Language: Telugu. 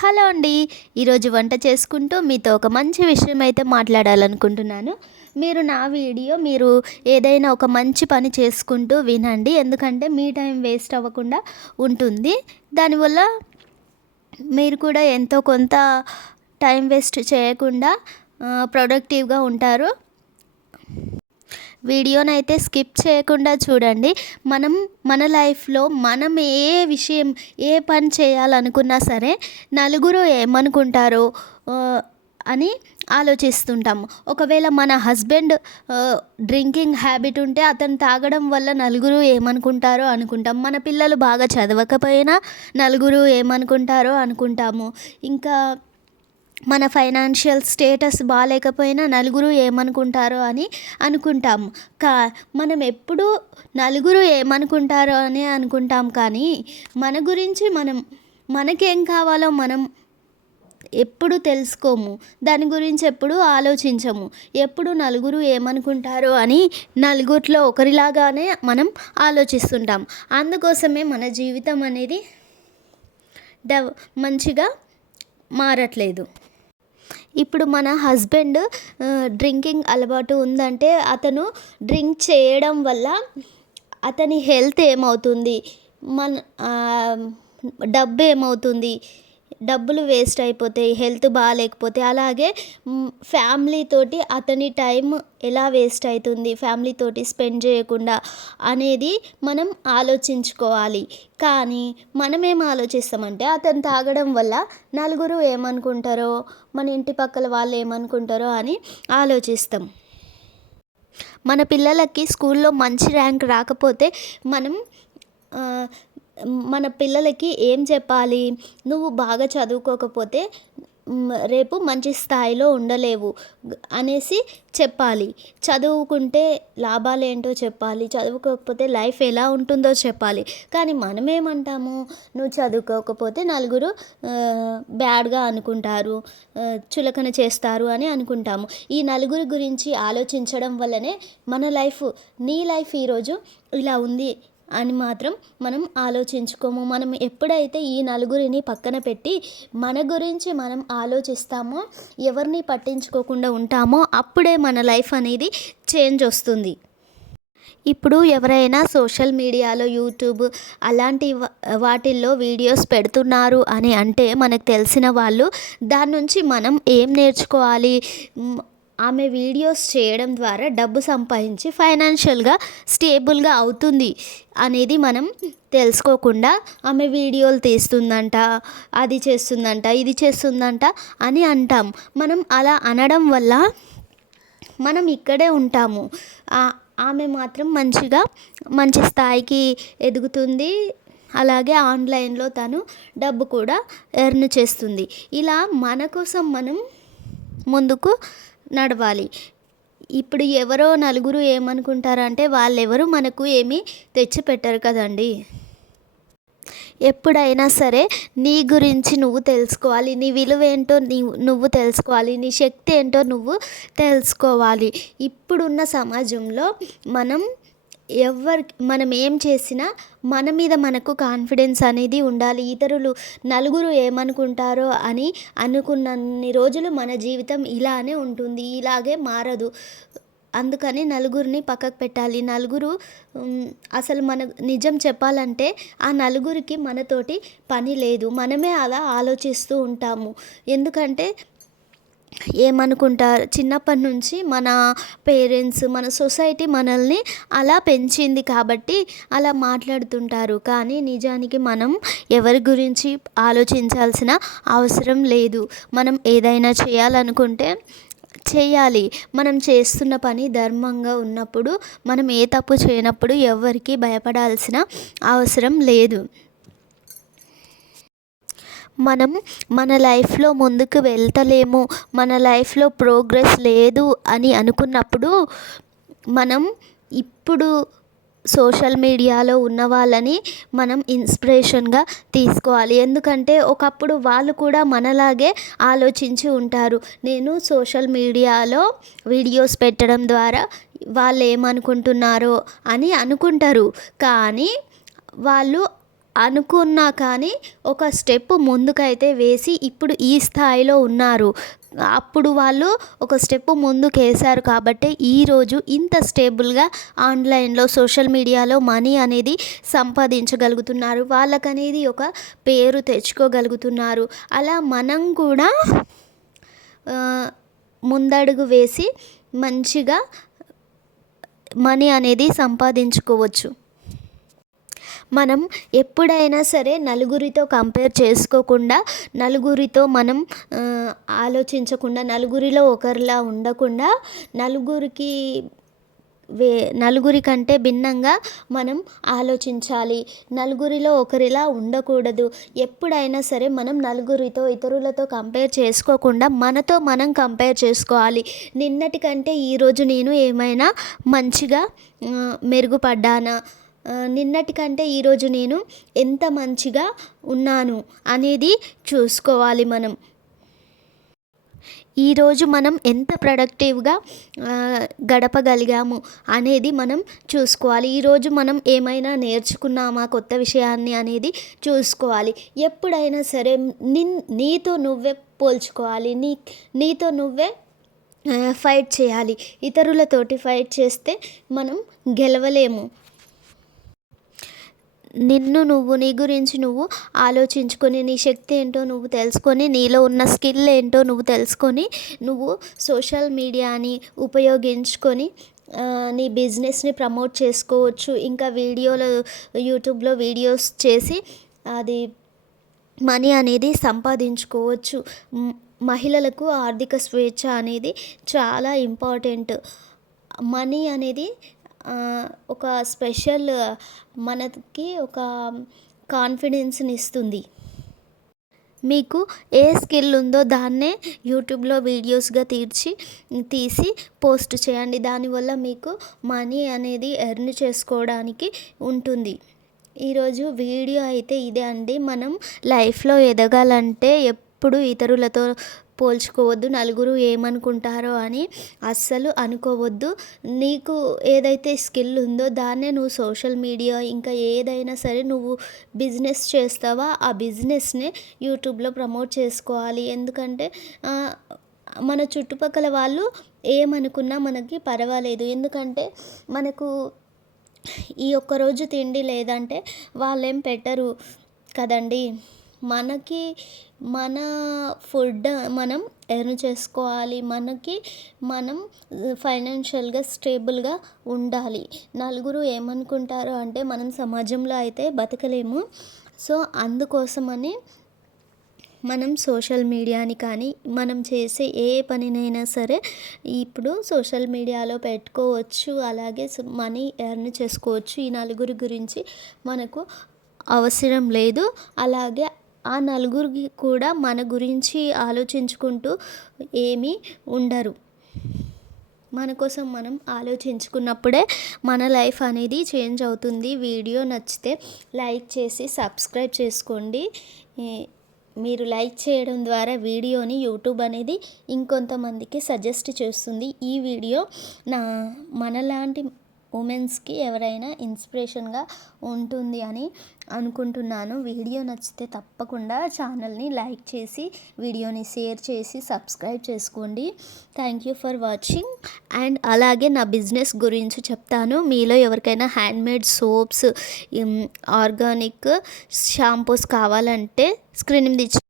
హలో అండి. ఈరోజు వంట చేసుకుంటూ మీతో ఒక మంచి విషయం అయితే మాట్లాడాలనుకుంటున్నాను. మీరు ఏదైనా ఒక మంచి పని చేసుకుంటూ వినండి. ఎందుకంటే మీ టైం వేస్ట్ అవ్వకుండా ఉంటుంది. దానివల్ల మీరు కూడా ఎంతో కొంత టైం వేస్ట్ చేయకుండా ప్రొడక్టివ్గా ఉంటారు. వీడియోనైతే స్కిప్ చేయకుండా చూడండి. మన లైఫ్లో ఏ పని చేయాలనుకున్నా సరే నలుగురు ఏమనుకుంటారో అని ఆలోచిస్తుంటాము. ఒకవేళ మన హస్బెండ్ డ్రింకింగ్ హ్యాబిట్ ఉంటే అతను తాగడం వల్ల నలుగురు ఏమనుకుంటారో అనుకుంటాం. మన పిల్లలు బాగా చదవకపోయినా నలుగురు ఏమనుకుంటారో అనుకుంటాము. ఇంకా మన ఫైనాన్షియల్ స్టేటస్ బాగాలేకపోయినా నలుగురు ఏమనుకుంటారో అని అనుకుంటాము. మనం ఎప్పుడూ నలుగురు ఏమనుకుంటారో అని అనుకుంటాం, కానీ మన గురించి మనకేం కావాలో మనం ఎప్పుడు తెలుసుకోము. దాని గురించి ఎప్పుడు ఆలోచించము. ఎప్పుడు నలుగురు ఏమనుకుంటారో అని నలుగురిలో ఒకరిలాగానే మనం ఆలోచిస్తుంటాం. అందుకోసమే మన జీవితం అనేది మంచిగా మారట్లేదు. ఇప్పుడు మన హస్బెండ్ డ్రింకింగ్ అలవాటు ఉందంటే అతను డ్రింక్ చేయడం వల్ల అతని హెల్త్ ఏమవుతుంది, మన డబ్బు ఏమవుతుంది, డబ్బులు వేస్ట్ అయిపోతాయి హెల్త్ బాగాలేకపోతే. అలాగే ఫ్యామిలీతోటి అతని టైం ఎలా వేస్ట్ అవుతుంది ఫ్యామిలీతోటి స్పెండ్ చేయకుండా అనేది మనం ఆలోచించుకోవాలి. కానీ మనమేం ఆలోచిస్తామంటే అతను తాగడం వల్ల నలుగురు ఏమనుకుంటారో, మన ఇంటి పక్కల వాళ్ళు ఏమనుకుంటారో అని ఆలోచిస్తాం. మన పిల్లలకి స్కూల్లో మంచి ర్యాంక్ రాకపోతే మనం మన పిల్లలకి ఏం చెప్పాలి? నువ్వు బాగా చదువుకోకపోతే రేపు మంచి స్థాయిలో ఉండలేవు అనేసి చెప్పాలి. చదువుకుంటే లాభాలేంటో చెప్పాలి, చదువుకోకపోతే లైఫ్ ఎలా ఉంటుందో చెప్పాలి. కానీ మనమేమంటాము, నువ్వు చదువుకోకపోతే నలుగురు బ్యాడ్గా అనుకుంటారు, చులకన చేస్తారు అని అనుకుంటాము. ఈ నలుగురి గురించి ఆలోచించడం వల్లనే నీ లైఫ్ ఈరోజు ఇలా ఉంది అని మాత్రం మనం ఆలోచించుకోము. మనం ఎప్పుడైతే ఈ నలుగురిని పక్కన పెట్టి మన గురించి మనం ఆలోచిస్తామో, ఎవరిని పట్టించుకోకుండా ఉంటామో, అప్పుడే మన లైఫ్ అనేది చేంజ్ వస్తుంది. ఇప్పుడు ఎవరైనా సోషల్ మీడియాలో యూట్యూబ్ అలాంటి వాటిల్లో వీడియోస్ పెడుతున్నారు అని అంటే మనకు తెలిసిన వాళ్ళు దాని నుంచి మనం ఏం నేర్చుకోవాలి? ఆమె వీడియోస్ చేయడం ద్వారా డబ్బు సంపాదించి ఫైనాన్షియల్గా స్టేబుల్గా అవుతుంది అనేది మనం తెలుసుకోకుండా ఆమె వీడియోలు తీస్తుందంట, అది చేస్తుందంట, ఇది చేస్తుందంట అని అంటాం. మనం అలా అనడం వల్ల మనం ఇక్కడే ఉంటాము. ఆమె మాత్రం మంచి స్థాయికి ఎదుగుతుంది. అలాగే ఆన్లైన్లో తను డబ్బు కూడా ఎర్న్ చేస్తుంది. ఇలా మన కోసం మనం ముందుకు నడవాలి. ఇప్పుడు ఎవరో నలుగురు ఏమనుకుంటారంటే వాళ్ళెవరు మనకు ఏమీ తెచ్చిపెట్టరు కదండి. ఎప్పుడైనా సరే నీ గురించి నువ్వు తెలుసుకోవాలి. నీ విలువ ఏంటో నువ్వు తెలుసుకోవాలి. నీ శక్తి ఏంటో నువ్వు తెలుసుకోవాలి. ఇప్పుడున్న సమాజంలో మనం ఏం చేసినా మన మీద మనకు కాన్ఫిడెన్స్ అనేది ఉండాలి. నలుగురు ఏమనుకుంటారో అని అనుకున్నన్ని రోజులు మన జీవితం ఇలానే ఉంటుంది, ఇలాగే మారదు. అందుకని నలుగురిని పక్కకు పెట్టాలి. అసలు నిజం చెప్పాలంటే ఆ నలుగురికి మనతోటి పని లేదు. మనమే అలా ఆలోచిస్తూ ఉంటాము. ఎందుకంటే ఏమనుకుంటారు, చిన్నప్పటి నుంచి మన పేరెంట్స్, మన సొసైటీ మనల్ని అలా పెంచింది కాబట్టి అలా మాట్లాడుతుంటారు. కానీ నిజానికి మనం ఎవరి గురించి ఆలోచించాల్సిన అవసరం లేదు. మనం ఏదైనా చేయాలనుకుంటే చేయాలి. మనం చేస్తున్న పని ధర్మంగా ఉన్నప్పుడు, మనం ఏ తప్పు చేయనప్పుడు ఎవరికి భయపడాల్సిన అవసరం లేదు. మనం మన లైఫ్లో ముందుకు వెళ్తలేము, మన లైఫ్లో ప్రోగ్రెస్ లేదు అని అనుకున్నప్పుడు మనం ఇప్పుడు సోషల్ మీడియాలో ఉన్న వాళ్ళని మనం ఇన్స్పిరేషన్గా తీసుకోవాలి. ఎందుకంటే ఒకప్పుడు వాళ్ళు కూడా మనలాగే ఆలోచించి ఉంటారు. నేను సోషల్ మీడియాలో వీడియోస్ పెట్టడం ద్వారా వాళ్ళు ఏమనుకుంటున్నారో అని అనుకుంటారు. కానీ వాళ్ళు అనుకున్నా కానీ ఒక స్టెప్ ముందుకైతే వేసి ఇప్పుడు ఈ స్థాయిలో ఉన్నారు. అప్పుడు వాళ్ళు ఒక స్టెప్ ముందుకేశారు కాబట్టే ఈరోజు ఇంత స్టేబుల్గా ఆన్లైన్లో సోషల్ మీడియాలో మనీ అనేది సంపాదించగలుగుతున్నారు. వాళ్ళకనేది ఒక పేరు తెచ్చుకోగలుగుతున్నారు. అలా మనం కూడా ముందడుగు వేసి మంచిగా మనీ అనేది సంపాదించుకోవచ్చు. మనం ఎప్పుడైనా సరే నలుగురితో కంపేర్ చేసుకోకుండా, నలుగురితో మనం ఆలోచించకుండా, నలుగురిలో ఒకరిలా ఉండకుండా, నలుగురి కంటే భిన్నంగా మనం ఆలోచించాలి. నలుగురిలో ఒకరిలా ఉండకూడదు. ఎప్పుడైనా సరే మనం నలుగురితో, ఇతరులతో కంపేర్ చేసుకోకుండా మనతో మనం కంపేర్ చేసుకోవాలి. నిన్నటి కంటే ఈరోజు నేను ఏమైనా మంచిగా మెరుగుపడ్డానా, నిన్నటి కంటే ఈరోజు నేను ఎంత మంచిగా ఉన్నాను అనేది చూసుకోవాలి మనం. ఈరోజు మనం ఎంత ప్రొడక్టివ్గా గడపగలిగాము అనేది మనం చూసుకోవాలి. ఈరోజు మనం ఏమైనా నేర్చుకున్నామా కొత్త విషయాన్ని అనేది చూసుకోవాలి. ఎప్పుడైనా సరే నీతో నువ్వే పోల్చుకోవాలి. నీతో నువ్వే ఫైట్ చేయాలి. ఇతరులతోటి ఫైట్ చేస్తే మనం గెలవలేము. నీ గురించి నువ్వు ఆలోచించుకొని, నీ శక్తి ఏంటో నువ్వు తెలుసుకొని, నీలో ఉన్న స్కిల్ ఏంటో నువ్వు తెలుసుకొని, నువ్వు సోషల్ మీడియాని ఉపయోగించుకొని నీ బిజినెస్ని ప్రమోట్ చేసుకోవచ్చు. ఇంకా యూట్యూబ్లో వీడియోస్ చేసి అది మనీ అనేది సంపాదించుకోవచ్చు. మహిళలకు ఆర్థిక స్వేచ్ఛ అనేది చాలా ఇంపార్టెంట్. మనీ అనేది ఒక స్పెషల్ మనకి ఒక కాన్ఫిడెన్స్ని ఇస్తుంది. మీకు ఏ స్కిల్ ఉందో దాన్నే యూట్యూబ్లో వీడియోస్గా తీసి పోస్ట్ చేయండి. దానివల్ల మీకు మనీ అనేది ఎర్న్ చేసుకోవడానికి ఉంటుంది. ఈరోజు వీడియో అయితే ఇదే అండి. మనం లైఫ్లో ఎదగాలంటే ఎప్పుడు ఇతరులతో పోల్చుకోవద్దు. నలుగురు ఏమనుకుంటారో అని అస్సలు అనుకోవద్దు. నీకు ఏదైతే స్కిల్ ఉందో దాన్నే నువ్వు సోషల్ మీడియా ఇంకా ఏదైనా సరే నువ్వు బిజినెస్ చేస్తావా ఆ బిజినెస్నే యూట్యూబ్లో ప్రమోట్ చేసుకోవాలి. ఎందుకంటే మన చుట్టుపక్కల వాళ్ళు ఏమనుకున్నా మనకి పర్వాలేదు. ఎందుకంటే మనకు ఈ ఒక్కరోజు తిండి లేదంటే వాళ్ళేం పెట్టరు కదండి. మనకి మన ఫుడ్ మనం ఎర్న్ చేసుకోవాలి. మనం ఫైనాన్షియల్గా స్టేబుల్గా ఉండాలి. నలుగురు ఏమనుకుంటారో అంటే మనం సమాజంలో అయితే బతకలేము. సో అందుకోసమని మనం సోషల్ మీడియాని కానీ మనం చేసే ఏ పనినైనా సరే ఇప్పుడు సోషల్ మీడియాలో పెట్టుకోవచ్చు. అలాగే మనీ ఎర్న్ చేసుకోవచ్చు. ఈ నలుగురి గురించి మనకు అవసరం లేదు. అలాగే ఆ నలుగురికి కూడా మన గురించి ఆలోచించుకుంటూ ఏమీ ఉండరు. మన కోసం మనం ఆలోచించుకున్నప్పుడే మన లైఫ్ అనేది చేంజ్ అవుతుంది. వీడియో నచ్చితే లైక్ చేసి సబ్స్క్రైబ్ చేసుకోండి. మీరు లైక్ చేయడం ద్వారా వీడియోని యూట్యూబ్ అనేది ఇంకొంతమందికి సజెస్ట్ చేస్తుంది. ఈ వీడియో మనలాంటి ఉమెన్స్కి ఎవరైనా ఇన్స్పిరేషన్గా ఉంటుంది అని అనుకుంటున్నాను. వీడియో నచ్చితే తప్పకుండా ఛానల్ని లైక్ చేసి వీడియోని షేర్ చేసి సబ్స్క్రైబ్ చేసుకోండి. Thank you for watching. And అలాగే నా బిజినెస్ గురించి చెప్తాను. మీలో ఎవరికైనా హ్యాండ్మేడ్ సోప్స్, ఆర్గానిక్ షాంపూస్ కావాలంటే స్క్రీన్ మీద